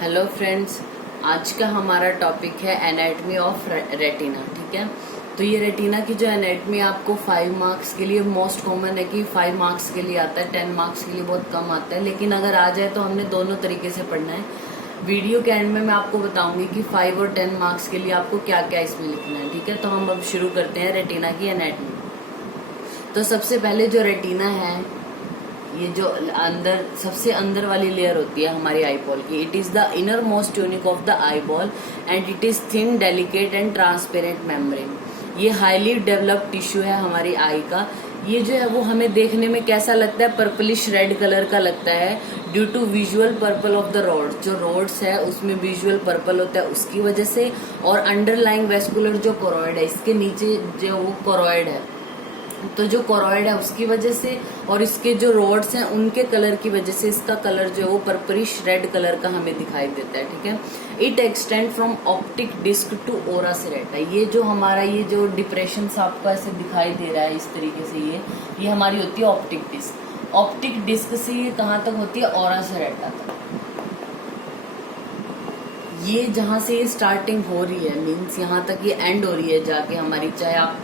Hello friends, आज का हमारा टॉपिक है एनाटॉमी ऑफ रेटिना। ठीक है, तो ये रेटिना की जो एनाटॉमी आपको 5 मार्क्स के लिए मोस्ट कॉमन है कि 5 मार्क्स के लिए आता है, 10 मार्क्स के लिए बहुत कम आता है, लेकिन अगर आ जाए तो हमने दोनों तरीके से पढ़ना है। वीडियो के एंड में मैं आपको बताऊंगी कि 5 और 10 मार्क्स के लिए आपको क्या क्या इसमें लिखना है। ठीक है, तो हम अब शुरू करते हैं रेटिना की एनाटॉमी। तो सबसे पहले जो रेटिना है, ये जो अंदर सबसे अंदर वाली लेयर होती है हमारी आईबॉल की, it is the inner most unique of the eyeball and it is thin, delicate and transparent membrane. ये हाईली डेवलप्ड टिश्यू है हमारी आई का। ये जो है वो हमें देखने में कैसा लगता है, पर्पलिश रेड कलर का लगता है due to visual purple of the rod. जो रोड्स है उसमें विजुअल पर्पल होता है उसकी वजह से, और अंडरलाइंग वेस्कुलर जो कोरोइड है, इसके नीचे जो वो कोरोइड है, तो जो कोरोइड है उसकी वजह से और इसके जो रोड्स हैं उनके कलर की वजह से इसका कलर जो है वो पर्पलिश रेड कलर का हमें दिखाई देता है। ठीक है, it extend from optic disc to ora serrata. ये जो हमारा ये जो डिप्रेशन आपको ऐसे दिखाई दे रहा है इस तरीके से, ये हमारी होती है ऑप्टिक डिस्क। ऑप्टिक डिस्क से ये कहाँ तक होती है, ओरा सेरेटा तक। ये जहां से ये स्टार्टिंग हो रही है, मीन्स यहाँ तक ये एंड हो रही है जाके हमारी, चाहे आप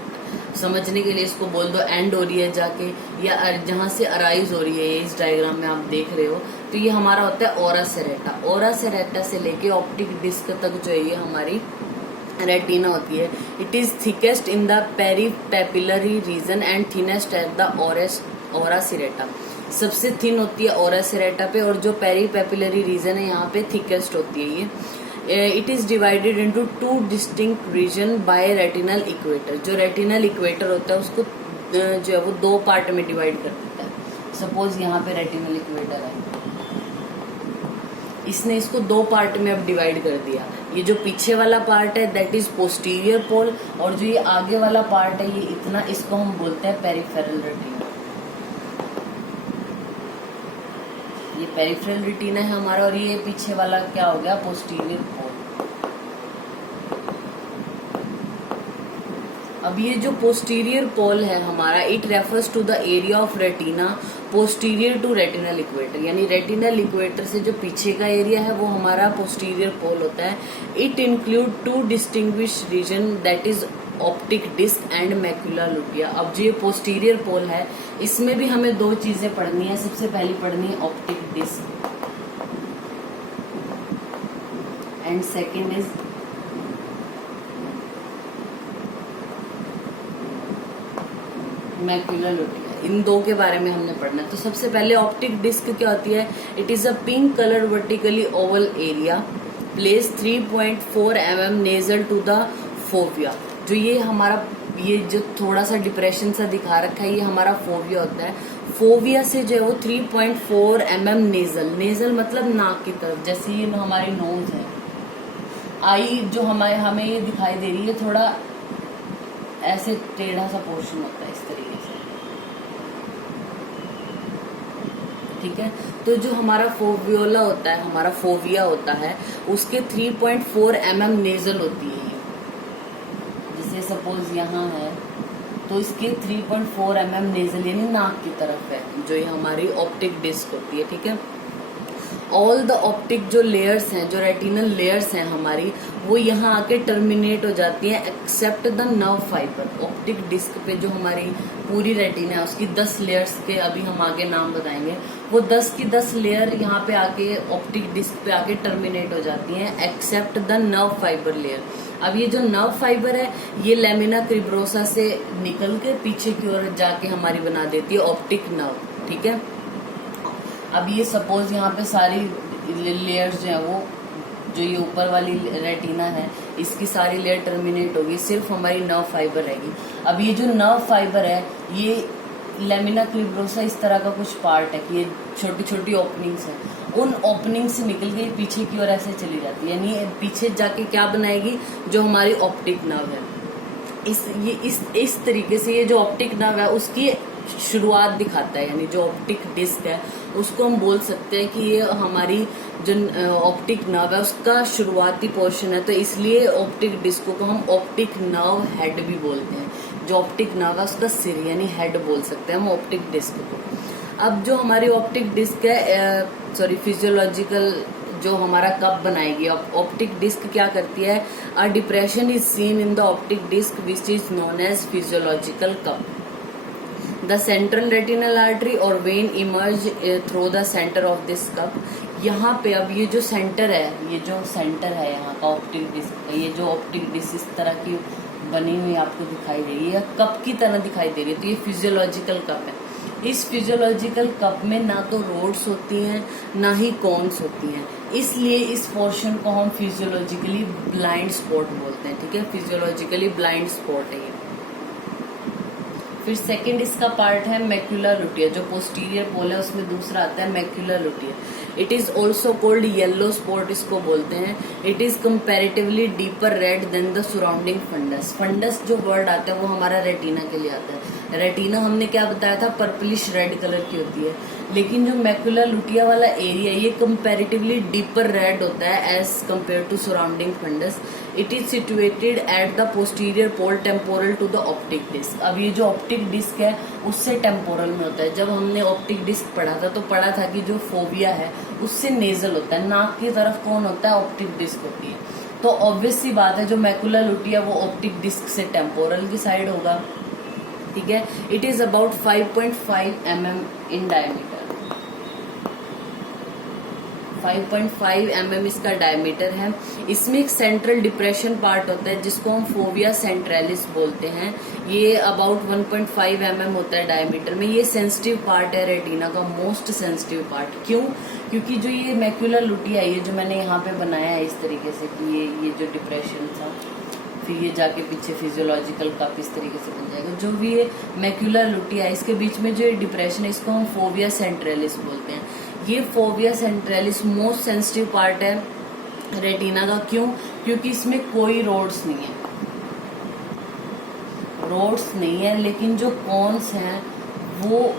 समझने के लिए इसको बोल दो एंड हो रही है जाके, या जहां से अराइज हो रही है, ये इस डायग्राम में आप देख रहे हो, तो ये हमारा होता है ओरा सेरेटा। ओरा सेरेटा से लेके ऑप्टिक डिस्क तक जो है ये हमारी रेटिना होती है। It is thickest in the peripapillary region and thinnest at the ora serrata. सबसे थिन होती है ओरा सेरेटा पे, और जो पेरिपेपिलरी रीजन है यहाँ पे थिकेस्ट होती है ये। It is divided into 2 distinct region by retinal equator. जो रेटिनल इक्वेटर होता है उसको जो है वो 2 पार्ट में डिवाइड कर देता है। सपोज यहाँ पे रेटिनल इक्वेटर है, इसने इसको 2 पार्ट में अब डिवाइड कर दिया। ये जो पीछे वाला पार्ट है दैट इज पोस्टीरियर पोल, और जो ये आगे वाला पार्ट है ये इतना, इसको हम बोलते हैं पेरिफेरल रेटिना। ये पेरिफेरल रेटिना है हमारा, और ये पीछे वाला क्या हो गया, पोस्टीरियर पोल। अब ये जो पोस्टीरियर पोल है हमारा, it refers to the area of retina posterior to retinal equator. यानी रेटिनल इक्वेटर से जो पीछे का एरिया है वो हमारा पोस्टीरियर पोल होता है। It include 2 distinguish region that is optic disc and macula lutea. अब जो ये पोस्टीरियर पोल है इसमें भी हमें 2 चीजें पढ़नी है। सबसे पहली पढ़नी है optic disc and second is macula lutea. इन 2 के बारे में हमने पढ़ना है। तो सबसे पहले ऑप्टिक डिस्क क्या होती है, it is a pink colour vertically oval area place 3.4 mm nasal to the fovea. जो ये हमारा ये जो थोड़ा सा डिप्रेशन सा दिखा रखा है ये हमारा फोविया होता है। फोविया से जो है वो 3.4 mm नेजल, नेजल मतलब नाक की तरफ, जैसे ये हमारी नोज है, आई जो हमें ये दिखाई दे रही है थोड़ा ऐसे टेढ़ा सा पोर्शन होता है इस तरीके से। ठीक है, तो जो हमारा फोवियोला होता है, हमारा फोविया होता है, उसके 3.4 mm नेजल होती है। जैसे सपोज यहाँ है तो इसके 3.4 mm नेजल यानी नाक की तरफ है, जो ये हमारी ऑप्टिक डिस्क होती है। ठीक है, ऑल द ऑप्टिक जो लेयर्स हैं, जो रेटिनल लेयर्स हैं हमारी, वो यहाँ आके टर्मिनेट हो जाती हैं except the nerve fibre. Optic disc पे जो हमारी पूरी रेटिना है उसकी 10 लेयर्स के अभी हम आगे नाम बताएंगे, वो 10 की 10 लेयर यहाँ पे आके ऑप्टिक डिस्क पे आके टर्मिनेट हो जाती हैं except the nerve fibre layer. अब ये जो नर्व फाइबर है ये लेमिना क्रिब्रोसा से निकल के पीछे की ओर जाके हमारी बना देती है ऑप्टिक नर्व। ठीक है, अब ये सपोज यहाँ पे सारी लेयर्स जो है वो, जो ये ऊपर वाली रेटिना है इसकी सारी लेयर टर्मिनेट होगी, सिर्फ हमारी नर्व फाइबर रहेगी। अब ये जो नर्व फाइबर है ये लेमिना क्रिब्रोसा इस तरह का कुछ पार्ट है कि ये छोटी छोटी ओपनिंग्स है, उन ओपनिंग से निकल के पीछे की ओर ऐसे चली जाती है, यानी पीछे जाके क्या बनाएगी, जो हमारी ऑप्टिक नर्व है। इस तरीके से ये जो ऑप्टिक नर्व है उसकी शुरुआत दिखाता है, यानी जो ऑप्टिक डिस्क है उसको हम बोल सकते हैं कि ये हमारी जो ऑप्टिक नर्व है उसका शुरुआती पोर्शन है। तो इसलिए ऑप्टिक डिस्क को हम ऑप्टिक नर्व हेड भी बोलते हैं। जो ऑप्टिक नर्व है उसका सिर यानी हेड बोल सकते हैं हम ऑप्टिक डिस्क को। अब जो हमारी ऑप्टिक डिस्क है, फिजियोलॉजिकल जो हमारा कप बनाएगी। ऑप्टिक डिस्क क्या करती है, a depression is seen in the optic disc which is known as physiological cup. The central retinal artery और vein emerge through the centre of this cup. यहाँ पे अब ये जो सेंटर है, ये जो सेंटर है यहाँ का ऑप्टिक डिस्क, ये जो ऑप्टिक डिस्क इस तरह की बनी हुई आपको दिखाई दे रही है, कप की तरह दिखाई दे रही है, तो ये फिजियोलॉजिकल कप है। इस फिजियोलॉजिकल कप में ना तो रोड्स होती हैं ना ही कॉन्स होती हैं, इसलिए इस पोर्शन को हम फिजियोलॉजिकली ब्लाइंड स्पॉट बोलते हैं। ठीक है, फिजियोलॉजिकली ब्लाइंड स्पॉट है ये। फिर सेकंड इसका पार्ट है मैक्यूला लुटिया, जो पोस्टीरियर पोल है उसमें दूसरा आता है macula lutea. It is also called yellow spot इसको बोलते हैं। It is comparatively deeper red than the surrounding fundus. Fundus जो वर्ड आता है वो हमारा रेटिना के लिए आता है। रेटिना हमने क्या बताया था, पर्पलिश रेड कलर की होती है, लेकिन जो मैक्यूला लुटिया वाला एरिया ये कंपेरेटिवली डीपर रेड होता है as compare to surrounding fundus. It is situated at the posterior pole temporal to the optic disc. अब ये जो ऑप्टिक डिस्क है उससे टेम्पोरल में होता है। जब हमने ऑप्टिक डिस्क पढ़ा था तो पढ़ा था कि जो फोविया है उससे नेजल होता है, नाक की तरफ कौन होता है, ऑप्टिक डिस्क होती है। तो ऑब्वियस सी बात है जो मैक्यूला लुटिया वो ऑप्टिक डिस्क से टेम्पोरल की साइड होगा। ठीक है, it is about 5.5 mm in diameter. 5.5 mm इसका डायमीटर है। इसमें एक सेंट्रल डिप्रेशन पार्ट होता है जिसको हम फोविया सेंट्रलिस बोलते हैं। ये अबाउट 1.5 mm होता है डायमीटर में। ये सेंसिटिव पार्ट है रेटिना का, मोस्ट सेंसिटिव पार्ट। क्यों? क्योंकि जो ये मैक्यूला लुटिया है, ये जो मैंने यहाँ पे बनाया है इस तरीके से कि ये जो डिप्रेशन था, फिर ये जाके पीछे फिजियोलॉजिकल कप इस तरीके से बन जाएगा। जो भी ये मैक्यूला लुटिया है इसके बीच में जो डिप्रेशन है इसको हम फोविया सेंट्रलिस बोलते हैं। ये fovea centralis most sensitive part है रेटिना का। क्यों? क्योंकि इसमें कोई रोड्स नहीं है, रोड्स नहीं है, लेकिन जो कॉन्स हैं वो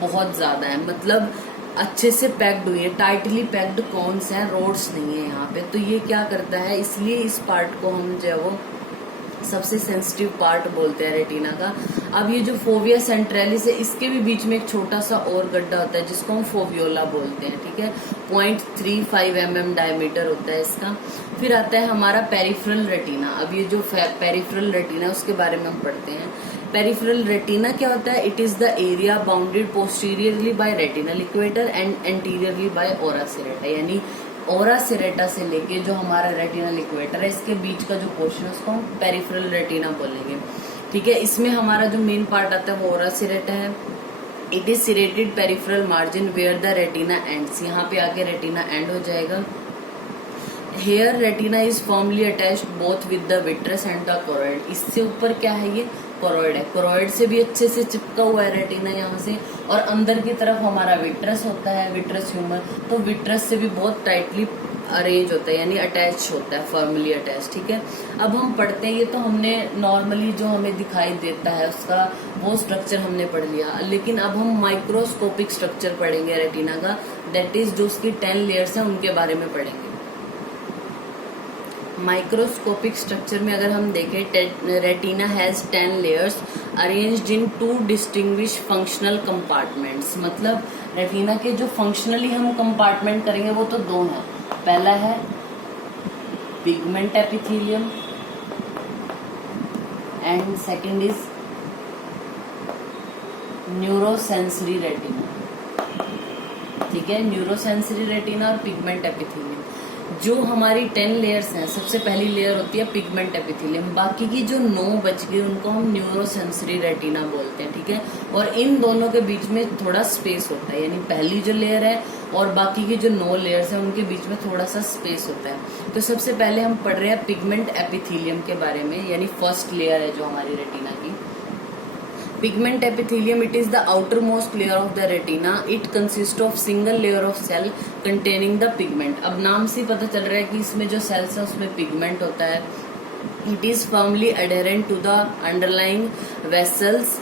बहुत ज्यादा है, मतलब अच्छे से पैक्ड हुई है, टाइटली पैक्ड कॉन्स हैं, रोड्स नहीं है यहाँ पे। तो ये क्या करता है, इसलिए इस पार्ट को हम जो है वो सबसे सेंसिटिव पार्ट बोलते हैं रेटिना का। अब ये जो फोविया सेंट्रलिस है इसके भी बीच में एक छोटा सा और गड्ढा होता है जिसको हम फोवियोला बोलते हैं। ठीक है, 0.35 mm डायमीटर होता है इसका। फिर आता है हमारा पेरिफेरल रेटिना। अब ये जो पेरिफेरल रेटिना है उसके बारे में हम पढ़ते हैं। पेरिफेरल रेटिना क्या होता है, it is the area bounded posteriorly by retinal equator and anteriorly by ora serrata. यानी ओरा सेरेटा से लेके जो हमारा रेटिनल इक्वेटर है इसके बीच का जो पोर्शन है उसको हम पेरिफेरल रेटिना बोलेंगे। ठीक है, इसमें हमारा जो मेन पार्ट आता है वो ओरा सेरेटा है। It is serrated peripheral margin where the retina ends. यहाँ पे आके रेटिना एंड हो जाएगा। Here retina is formally attached both with the vitreous and the choroid. इससे ऊपर क्या है, ये कोरोइड है। कोरोइड से भी अच्छे से चिपका हुआ है रेटिना यहाँ से, और अंदर की तरफ हमारा विट्रस होता है, विट्रस ह्यूमर। तो विट्रस से भी बहुत टाइटली अरेंज होता है, यानी अटैच होता है, फॉर्मली अटैच। ठीक है, अब हम पढ़ते हैं। ये तो हमने नॉर्मली जो हमें दिखाई देता है उसका वो स्ट्रक्चर हमने पढ़ लिया, लेकिन अब हम माइक्रोस्कोपिक स्ट्रक्चर पढ़ेंगे रेटिना का, दैट इज जो उसकी 10 लेयर्स हैं उनके बारे में पढ़ेंगे। माइक्रोस्कोपिक स्ट्रक्चर में अगर हम देखें, retina has 10 layers arranged in 2 distinguish functional compartments. मतलब रेटिना के जो फंक्शनली हम कंपार्टमेंट करेंगे वो तो 2 हैं। पहला है pigment epithelium and second is neurosensory retina. ठीक है, न्यूरोसेंसरी रेटिना और पिगमेंट एपिथेलियम। जो हमारी 10 लेयर्स हैं, सबसे पहली लेयर होती है पिगमेंट एपिथेलियम। बाकी की जो 9 बच गई उनको हम न्यूरोसेंसरी रेटिना बोलते हैं। ठीक है, और इन दोनों के बीच में थोड़ा स्पेस होता है, यानी पहली जो लेयर है और बाकी की जो 9 लेयर्स हैं उनके बीच में थोड़ा सा स्पेस होता है। तो सबसे पहले हम पढ़ रहे हैं पिगमेंट एपिथेलियम के बारे में, यानी फर्स्ट लेयर है जो हमारी रेटिना की। Pigment epithelium, it is the outermost layer of the retina. It consists of single layer of cell containing the pigment. अब नाम से पता चल रहा है कि इसमें जो cells है उसमें pigment होता है। It is firmly adherent to the underlying vessels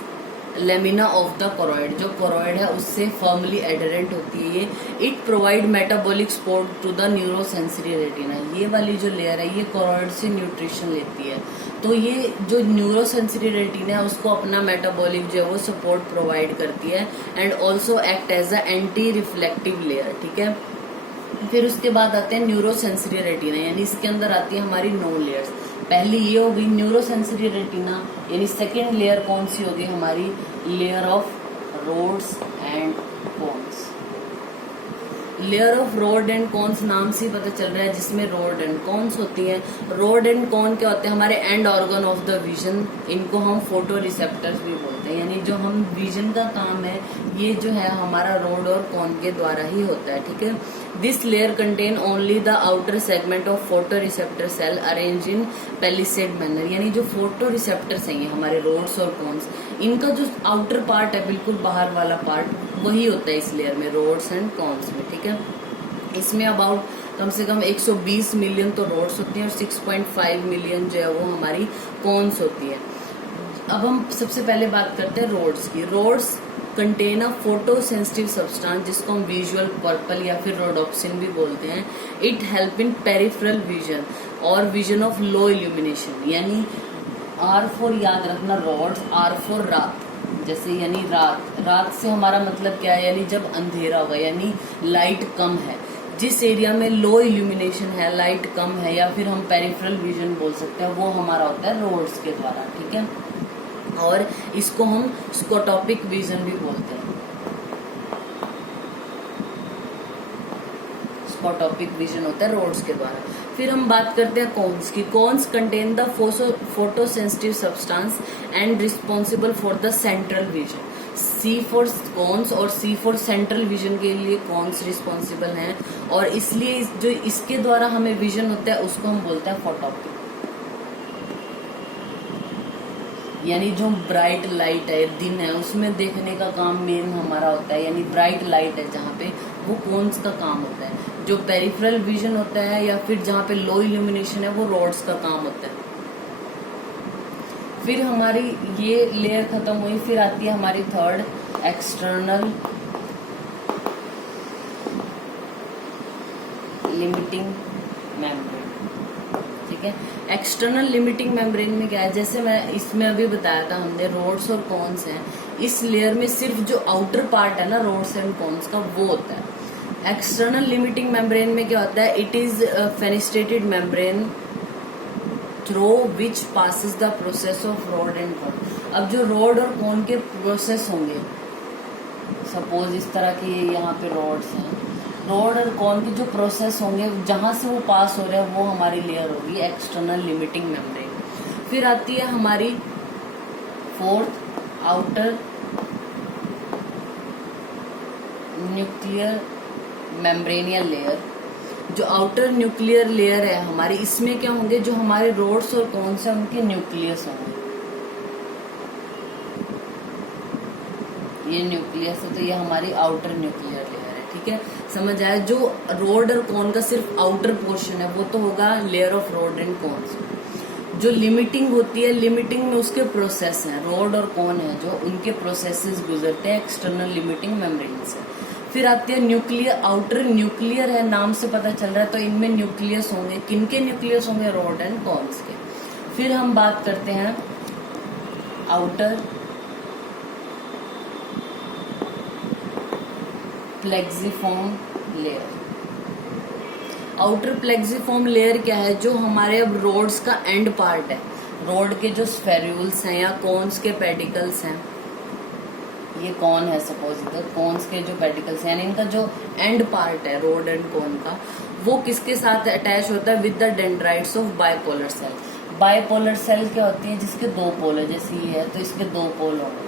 lamina of the choroid. जो कोरोइड है उससे फर्मली एडरेंट होती है ये। It provide metabolic support to the neurosensory retina. ये वाली जो लेयर है ये कोरोइड से न्यूट्रिशन लेती है, तो ये जो न्यूरोसेंसरी रेटिना है उसको अपना मेटाबॉलिक जो है वो सपोर्ट प्रोवाइड करती है and also act as a anti reflective layer. ठीक है, फिर उसके बाद आते हैं न्यूरोसेंसरी रेटिना, यानी इसके अंदर आती है हमारी 9 लेयर्स। पहली ये हो गई न्यूरोसेंसरी रेटिना, यानी सेकेंड लेयर कौन सी होगी हमारी, layer of rods and cones. Layer of rod and cones नाम से ही पता चल रहा है, जिसमें रोड एंड कॉन्स होती हैं। रोड एंड कॉन क्या होते हैं, हमारे and organ of the vision, इनको हम फोटो रिसेप्टर्स भी बोलते हैं। यानी जो हम विजन का काम है ये जो है हमारा रोड और कॉन के द्वारा ही होता है, ठीक है। This layer contain only the outer segment of photo receptor cell arrange in palisade manner, यानी जो फोटो रिसेप्टर्स हैं ये हमारे रोड्स और कॉन्स, इनका जो आउटर पार्ट है बिल्कुल बाहर वाला पार्ट वही होता है इस लेयर में, रोड्स एंड कॉन्स में, ठीक है। इसमें अबाउट कम से कम 120 मिलियन तो रोड्स होती हैं और 6.5 मिलियन जो है वो हमारी कॉन्स होती है। अब हम सबसे पहले बात करते हैं रोड्स की। Rods contain a photo sensitive substance, जिसको हम विजुअल पर्पल या फिर रोडोप्सिन भी बोलते हैं। It help in peripheral vision और विजन ऑफ लो इल्यूमिनेशन, यानी R4 याद रखना, रोड्स, R4 रात, जैसे यानी रात से हमारा मतलब क्या है, यानी जब अंधेरा होगा, यानी लाइट कम है, जिस एरिया में लो इल्यूमिनेशन है, लाइट कम है, या फिर हम पेरिफेरल विजन बोल सकते हैं, वो हमारा होता है रोड्स के द्वारा, ठीक है। और इसको हम स्कोटोपिक विजन भी बोलते हैं, स्कोटोपिक विजन होता है रोड्स के द्वारा। फिर हम बात करते हैं कॉन्स की। Cons contain the photo sensitive substance and responsible for the central vision. C for cons और C फॉर सेंट्रल विजन के लिए कॉन्स रिस्पॉन्सिबल हैं, और इसलिए जो इसके द्वारा हमें विजन होता है उसको हम बोलते हैं फोटोपिक। यानी जो ब्राइट लाइट है, दिन है, उसमें देखने का काम मेन हमारा होता है, यानी ब्राइट लाइट है जहाँ पे, वो कॉन्स का काम होता है। जो पेरिफेरल विजन होता है या फिर जहाँ पे लो इल्यूमिनेशन है, वो रोड्स का काम होता है। फिर हमारी ये लेयर खत्म हुई, फिर आती है हमारी थर्ड एक्सटर्नल लिमिटिंग मेम्ब्रेन, ठीक है। एक्सटर्नल लिमिटिंग मेम्ब्रेन में क्या है, जैसे मैं इसमें अभी बताया था हमने, रोड्स और कॉन्स हैं। इस लेयर में सिर्फ जो आउटर पार्ट है ना रोड्स एंड कॉन्स का, वो होता है। एक्सटर्नल लिमिटिंग मेम्ब्रेन में क्या होता है, it is fenestrated membrane through which passes the process of rod and cone. अब जो रोड और कॉन के प्रोसेस होंगे, सपोज इस तरह की यहाँ पे रोड्स हैं, रोड और कॉन के जो प्रोसेस होंगे जहां से वो पास हो रहे हैं, वो हमारी लेयर होगी एक्सटर्नल लिमिटिंग मेम्ब्रेन। फिर आती है हमारी फोर्थ आउटर न्यूक्लियर मेम्ब्रेनियल लेयर। जो आउटर न्यूक्लियर लेयर है हमारी, इसमें क्या होंगे, जो हमारे रोड्स और कॉन्स हैं उनके न्यूक्लियस होंगे। ये न्यूक्लियस है तो ये हमारी आउटर न्यूक्लियर लेयर है, ठीक है, समझ आया। जो रोड और कॉन का सिर्फ आउटर पोर्शन है वो तो होगा layer of rod and cons. जो लिमिटिंग होती है, लिमिटिंग में उसके प्रोसेस हैं, रोड और कॉन है जो उनके प्रोसेसेस गुजरते हैं एक्सटर्नल लिमिटिंग मेम्ब्रेन से। फिर आती है न्यूक्लियर, आउटर न्यूक्लियर है, नाम से पता चल रहा है, तो इनमें न्यूक्लियस होंगे, किनके न्यूक्लियस होंगे, रोड एंड कॉन्स के। फिर हम बात करते हैं आउटर प्लेक्सिफॉर्म लेयर। आउटर प्लेक्सिफॉर्म लेयर क्या है, जो हमारे अब रोड्स का एंड पार्ट है, रोड के जो स्फेर्यूल्स हैं या कॉन्स के पेडिकल्स हैं, ये कॉन है सपोज इधर, कॉन्स के जो पेडिकल्स हैं, यानी इनका जो एंड पार्ट है रोड एंड कॉन का, वो किसके साथ अटैच होता है, with the dendrites of bipolar cell. Bipolar cell क्या होती है, जिसके दो पोल है, जैसे ये है तो इसके दो पोल होंगे।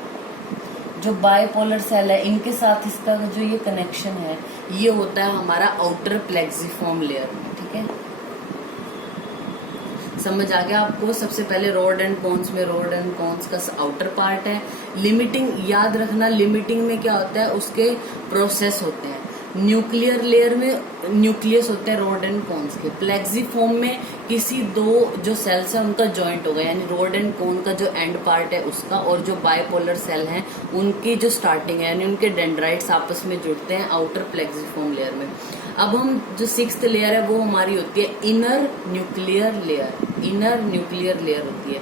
जो बाइपोलर सेल है इनके साथ इसका जो ये कनेक्शन है, ये होता है हमारा आउटर प्लेक्सिफॉर्म लेयर में, ठीक है। समझ आ गया आपको। सबसे पहले रोड एंड कॉन्स में, रोड एंड कॉन्स का आउटर पार्ट है। लिमिटिंग याद रखना, लिमिटिंग में क्या होता है, उसके प्रोसेस होते हैं। न्यूक्लियर लेयर में न्यूक्लियस होते हैं रोड एंड कॉन्स के। प्लेक्सिफॉर्म में किसी दो जो सेल्स है उनका जॉइंट होगा, यानी रोड एंड कॉन का जो एंड पार्ट है उसका, और जो बाइपोलर सेल हैं उनकी जो स्टार्टिंग है, यानी उनके डेंड्राइट्स आपस में जुड़ते हैं आउटर प्लेक्सिफॉर्म लेयर में। अब हम जो सिक्स्थ लेयर है वो हमारी होती है inner nuclear layer. Inner nuclear layer होती है।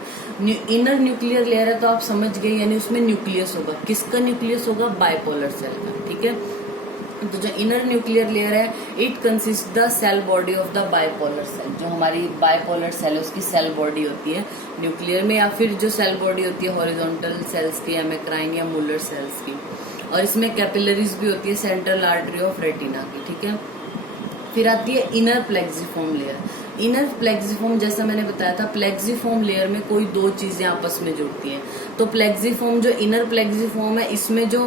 इनर न्यूक्लियर लेयर है तो आप समझ गए, यानी उसमें न्यूक्लियस होगा। किसका न्यूक्लियस होगा, बाइपोलर सेल का, ठीक है। तो जो इनर न्यूक्लियर लेयर है, it consist the cell body of the bipolar cell. जो हमारी बाइपोलर सेल है उसकी सेल बॉडी होती है न्यूक्लियर में, या फिर जो सेल बॉडी होती है हॉरिजॉन्टल सेल्स की या मैक्राइन या मूलर सेल्स की। और इसमें कैपिलरीज भी होती है सेंट्रल आर्टरी ऑफ रेटिना की, ठीक है। फिर आती है इनर प्लेक्सिफॉर्म लेयर। इनर प्लेक्सिफॉर्म जैसा मैंने बताया था, प्लेक्सिफॉर्म लेयर में कोई दो चीजें आपस में जुड़ती हैं। तो प्लेक्सिफॉर्म जो इनर प्लेक्सिफॉर्म है, इसमें जो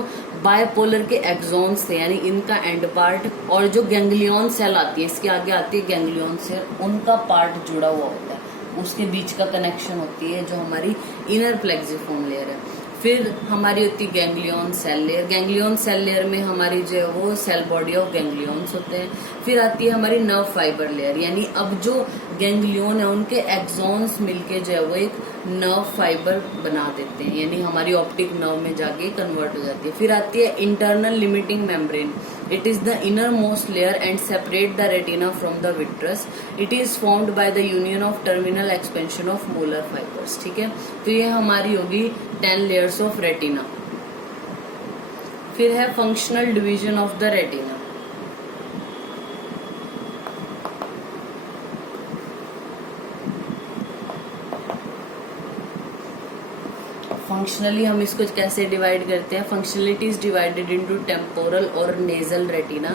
बायपोलर के एक्सॉन्स थे यानी इनका एंड पार्ट, और जो गैंग्लियन सेल आती है, इसके आगे आती है गैंग्लियन सेल, उनका पार्ट जुड़ा हुआ होता है, उसके बीच का कनेक्शन होती है जो हमारी इनर प्लेक्सिफॉर्म लेयर है। फिर हमारी होती है ganglion cell layer. Ganglion cell layer में हमारी जो है वो सेल बॉडी ऑफ गैंग्लियंस होते हैं। फिर आती है हमारी नर्व फाइबर लेयर, यानी अब जो गैंग्लियन है उनके एक्सॉन्स मिलके जो है वो एक नर्व फाइबर बना देते हैं, यानी हमारी ऑप्टिक नर्व में जाके कन्वर्ट हो जाती है। फिर आती है internal limiting membrane. It is the inner most layer and separate the retina from the vitreous. It is formed by the union of terminal expansion of molar fibres, ठीक है। तो ये हमारी होगी 10 लेयर्स ऑफ रेटिना। फिर है functional division of the retina. Functionally हम इसको कैसे डिवाइड करते हैं? Functionality is divided into temporal और nasal retina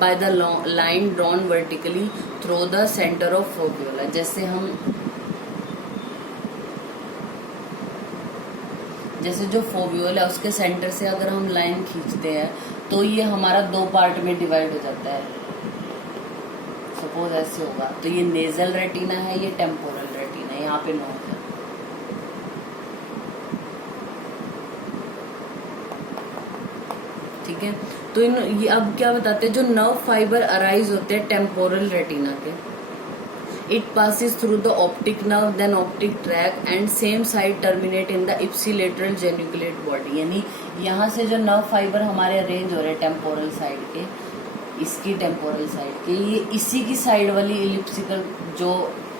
by the line drawn vertically through the centre of foveola. जैसे जो फोव्यूला है उसके सेंटर से अगर हम लाइन खींचते हैं तो ये हमारा दो पार्ट में डिवाइड हो जाता है। सपोज ऐसे होगा, तो ये नेजल रेटिना है, ये टेम्पोरल रेटिना है, यहाँ पे नोट है। ठीक है, तो ये अब क्या बताते हैं, जो नर्व फाइबर अराइज होते हैं टेम्पोरल रेटिना के, it passes through the optic nerve then optic tract and same side terminate in the ipsilateral geniculate body. यानी यहाँ से जो नर्व फाइबर हमारे अरेंज हो रहे हैं टेम्पोरल साइड के, इसकी टेम्पोरल साइड के, ये इसी की साइड वाली इलिप्सिकल जो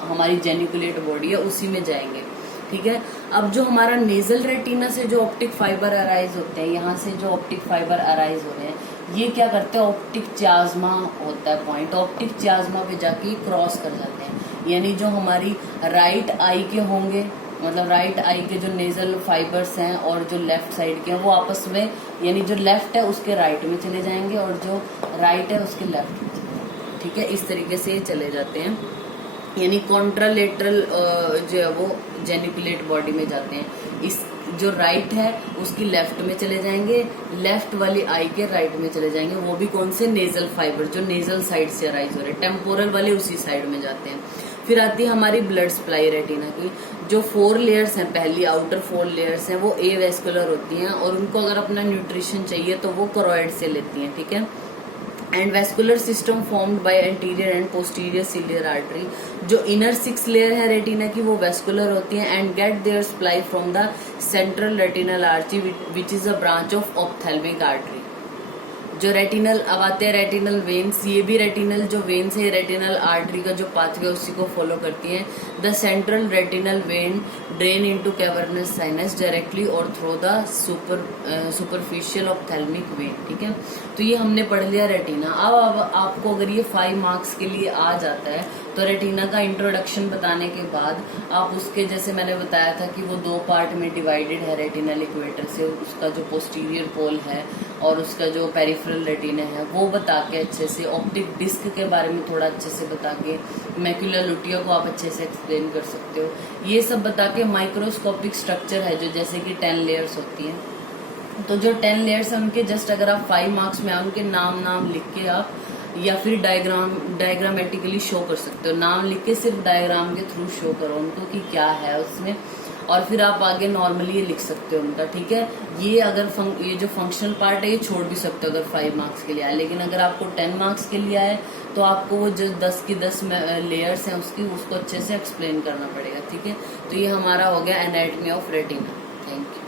हमारी जेनिकुलेट बॉडी है उसी में जाएंगे, ठीक है। अब जो हमारा नेजल रेटिना से जो ऑप्टिक फाइबर अराइज होते हैं, यहाँ से जो ऑप्टिक फाइबर अराइज हो रहे हैं, ये क्या करते हैं, ऑप्टिक चाज्मा होता है पॉइंट, ऑप्टिक चाज्मा पे जाके क्रॉस कर जाते हैं। यानी जो हमारी राइट आई के होंगे, मतलब राइट आई के जो नेजल फाइबर्स हैं और जो लेफ्ट साइड के हैं वो आपस में, यानी जो लेफ्ट है उसके राइट में चले जाएंगे और जो राइट है उसके लेफ्ट में चले जाएंगे, ठीक है। इस तरीके से ये चले जाते हैं, यानी कॉन्ट्रालेटरल जो है वो जेनिकुलेट बॉडी में जाते हैं। इस जो राइट है उसकी लेफ्ट में चले जाएंगे, लेफ्ट वाली आई के राइट में चले जाएंगे, वो भी कौन से, नेजल फाइबर जो नेजल साइड से अराइज हो रहे हैं, टेम्पोरल वाले उसी साइड में जाते हैं। फिर आती है हमारी ब्लड सप्लाई रेटिना की। जो 4 लेयर्स हैं, पहली आउटर 4 लेयर्स हैं, वो ए वेस्कुलर होती हैं और उनको अगर अपना न्यूट्रिशन चाहिए तो वो करोइड से लेती हैं, ठीक है। And vascular system formed by anterior and posterior ciliary artery. जो इनर 6 लेयर है रेटिना की वो वेस्कुलर होती है and get their supply from the central retinal artery which is a branch of ophthalmic artery. जो रेटिनल, अब आते हैं रेटिनल वेन्स। ये भी रेटिनल जो वेन्स है, रेटिनल आर्टरी का जो पाथवे उसी को फॉलो करती है। The central retinal vein drain into cavernous sinus directly और through the superficial ophthalmic vein, ठीक है। तो ये हमने पढ़ लिया रेटिना। अब आपको अगर ये 5 मार्क्स के लिए आ जाता है तो रेटिना का इंट्रोडक्शन बताने के बाद आप उसके, जैसे मैंने बताया था कि वो 2 पार्ट में डिवाइडेड है रेटिनल इक्वेटर से, उसका जो पोस्टीरियर पोल है और उसका जो पेरिफेरल रेटिना है वो बता के अच्छे से, ऑप्टिक डिस्क के बारे में थोड़ा अच्छे से बता के, मैक्यूलर लुटिया को आप अच्छे से एक्सप्लेन कर सकते हो। ये सब बता के माइक्रोस्कोपिक स्ट्रक्चर है जो जैसे कि 10 लेयर्स होती हैं, तो जो 10 लेयर्स है उनके जस्ट अगर आप 5 मार्क्स में उनके नाम लिख के आप, या फिर डायग्रामेटिकली शो कर सकते हो। नाम लिख के सिर्फ डायग्राम के थ्रू शो करो उनको कि क्या है उसमें, और फिर आप आगे नॉर्मली ये लिख सकते हो उनका, ठीक है। ये अगर ये जो फंक्शनल पार्ट है ये छोड़ भी सकते हो अगर 5 मार्क्स के लिए आए, लेकिन अगर आपको 10 मार्क्स के लिए आए तो आपको वो जो 10 की 10 लेयर्स हैं उसको अच्छे से एक्सप्लेन करना पड़ेगा, ठीक है। तो ये हमारा हो गया anatomy of retina. Thank you.